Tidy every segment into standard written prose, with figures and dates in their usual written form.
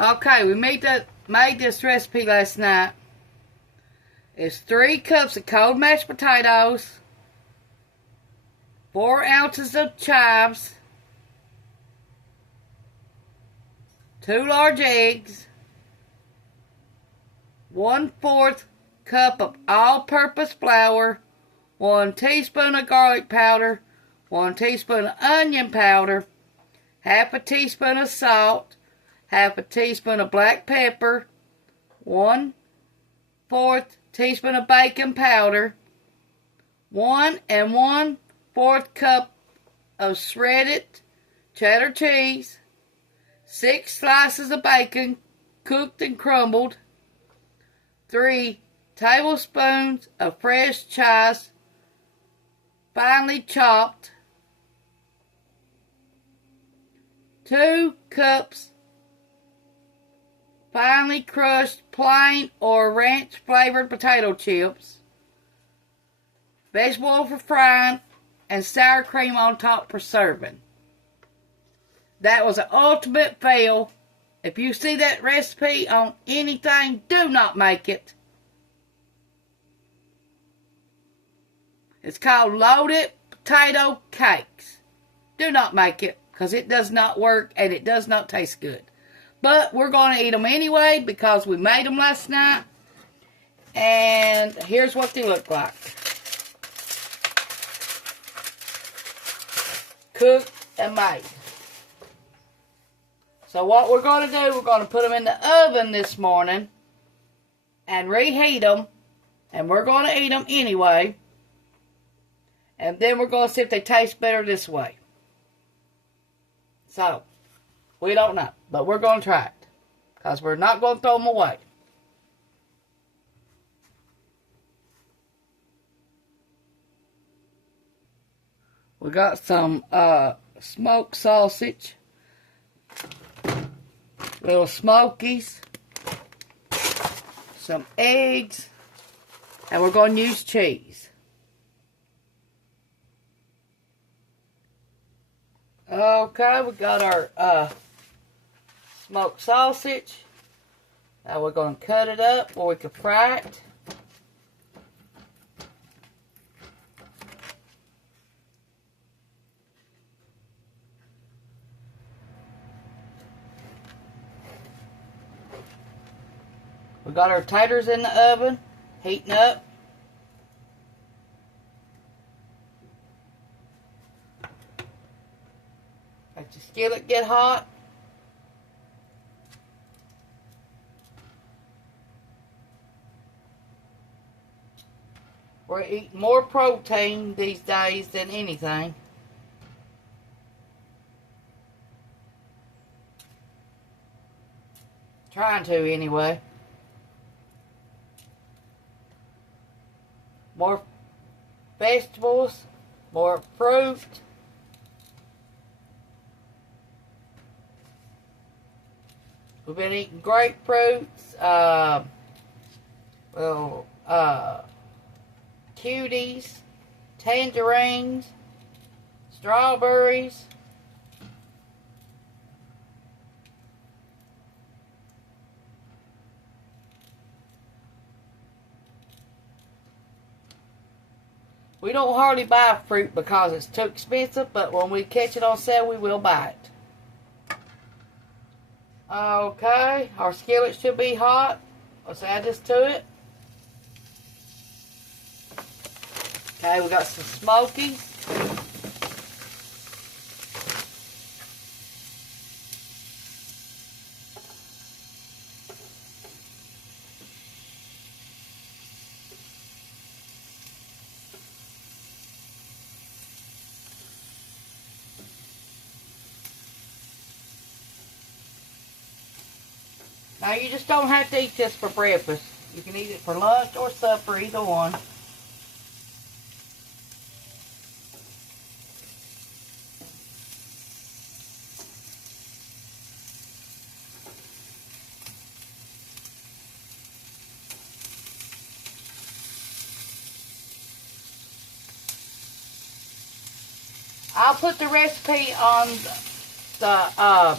Okay, we made this recipe last night. It's 3 cups of cold mashed potatoes, 4 ounces of chives, 2 large eggs, 1/4 cup of all-purpose flour, 1 teaspoon of garlic powder, 1 teaspoon of onion powder, half a teaspoon of salt, half a teaspoon of black pepper, 1/4 teaspoon of baking powder, 1 1/4 cup of shredded cheddar cheese, 6 slices of bacon cooked and crumbled, 3 tablespoons of fresh chives finely chopped, 2 cups finely crushed plain or ranch flavored potato chips, vegetable oil for frying, and sour cream on top for serving. That was an ultimate fail. If you see that recipe on anything, do not make it. It's called loaded potato cakes. Do not make it, because it does not work and it does not taste good. But we're going to eat them anyway because we made them last night. And here's what they look like. Cooked and made. So what we're going to do, we're going to put them in the oven this morning and reheat them. And we're going to eat them anyway. And then we're going to see if they taste better this way. So, we don't know. But we're going to try it. Because we're not going to throw them away. We got some smoked sausage. Little smokies. Some eggs. And we're going to use cheese. Okay, we got our smoked sausage. Now we're going to cut it up or we can fry it. We got our taters in the oven, heating up. Let your skillet get hot. We're eating more protein these days than anything. Trying to anyway. More vegetables, more fruit. We've been eating grapefruits, cuties, tangerines, strawberries. We don't hardly buy fruit because it's too expensive, but when we catch it on sale, we will buy it. Okay, our skillet should be hot. Let's add this to it. Okay, we got some smokies. Now, you just don't have to eat this for breakfast. You can eat it for lunch or supper, either one. I'll put the recipe on the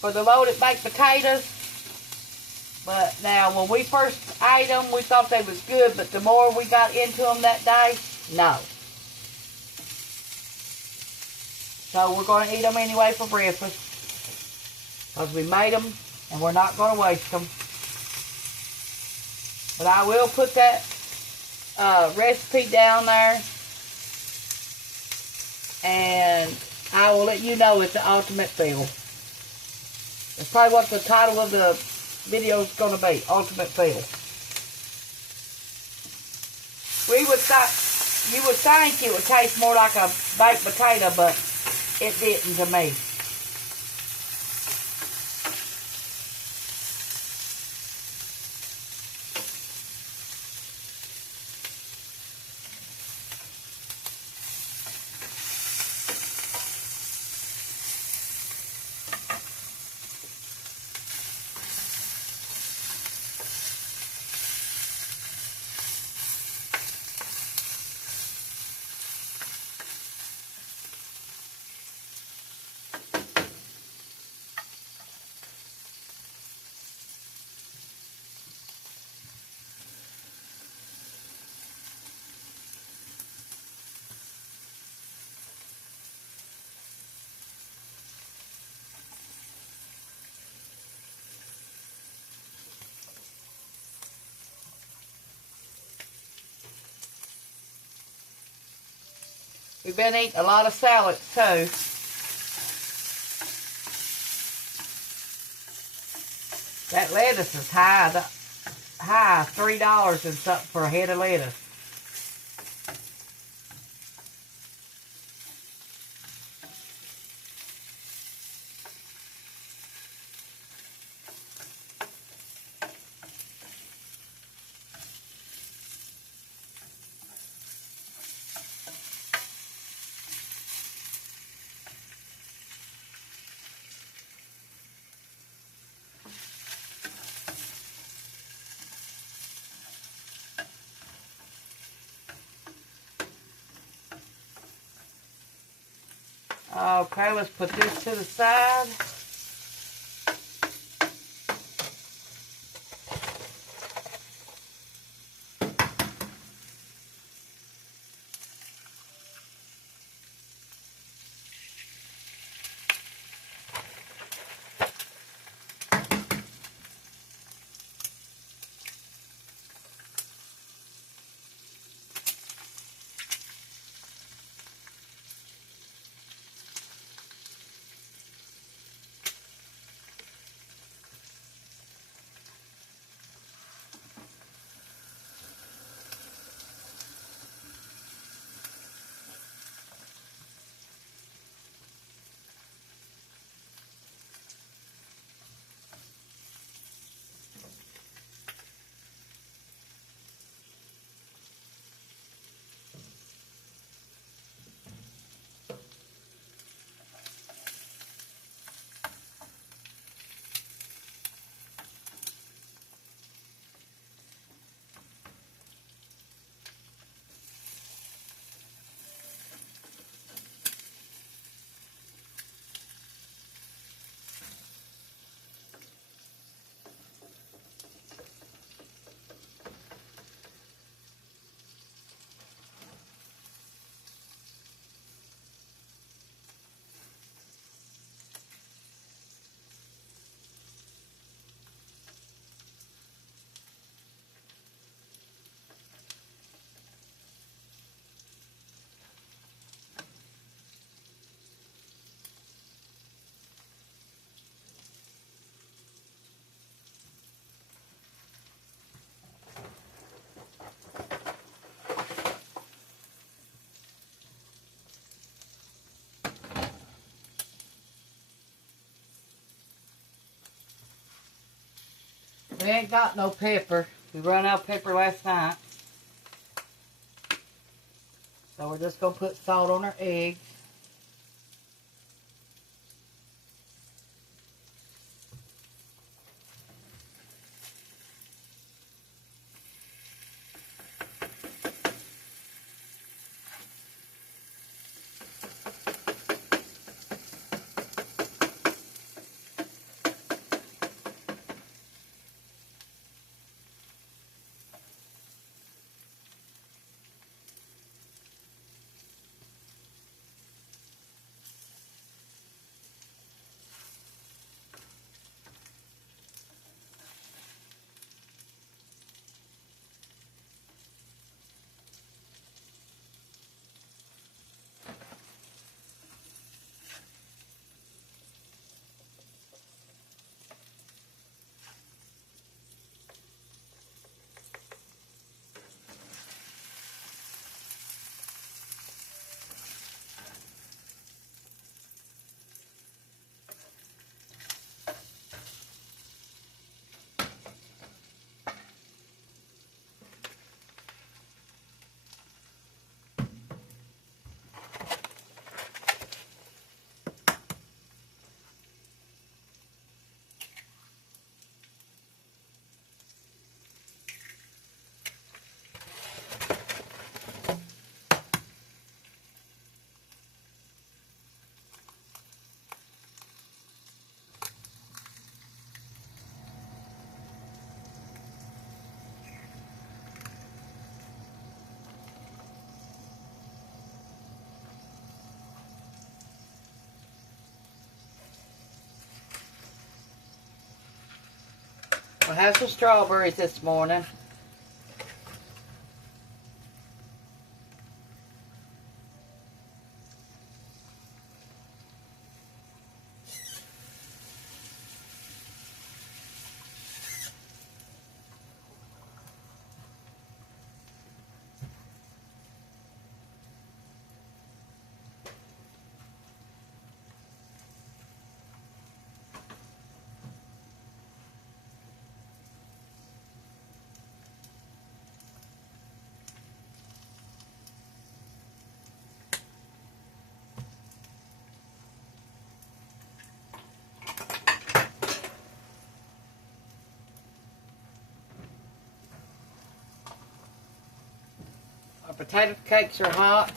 for the loaded baked potatoes But now, when we first ate them, we thought they was good, but the more we got into them that day, no. So we're going to eat them anyway for breakfast. Because we made them, and we're not going to waste them. But I will put that recipe down there. And I will let you know it's the ultimate feel. That's probably what the title of the video is going to be. Ultimate feel. You would think it would taste more like a baked potato, but it didn't to me. We've been eating a lot of salads too. That lettuce is high, $3 and something for a head of lettuce. Okay, let's put this to the side. We ain't got no pepper. We run out of pepper last night. So we're just going to put salt on our eggs. We'll have some strawberries this morning. Our potato cakes are hot.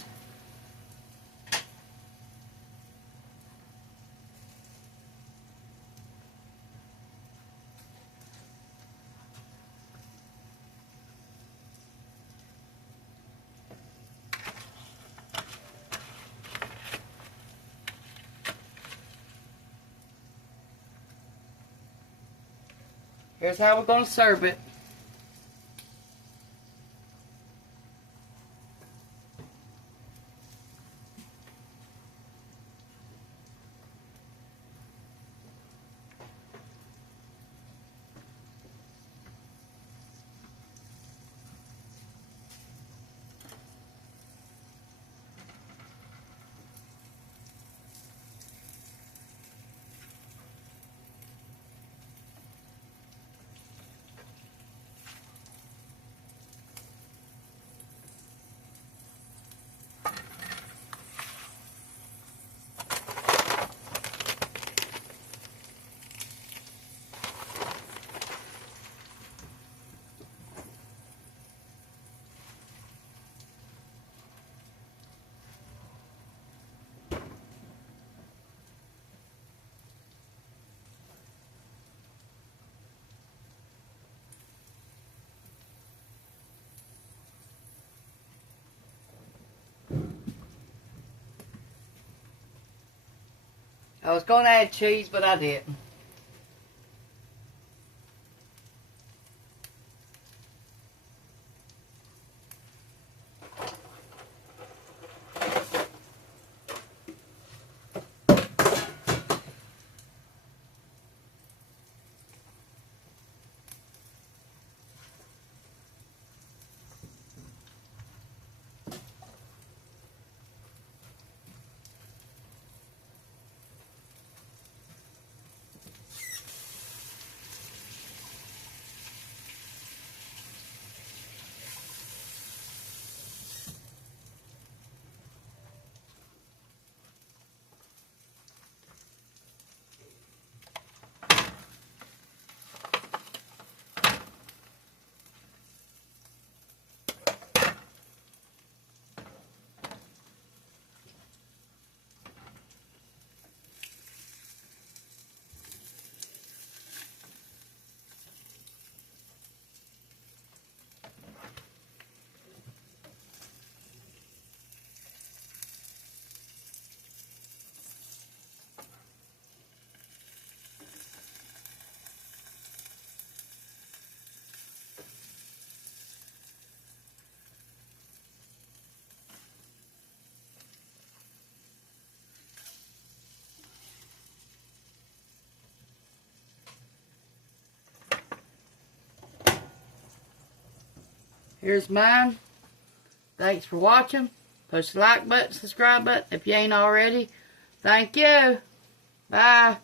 Here's how we're going to serve it. I was going to add cheese, but I didn't. Here's mine. Thanks for watching. Push the like button, subscribe button if you ain't already. Thank you. Bye.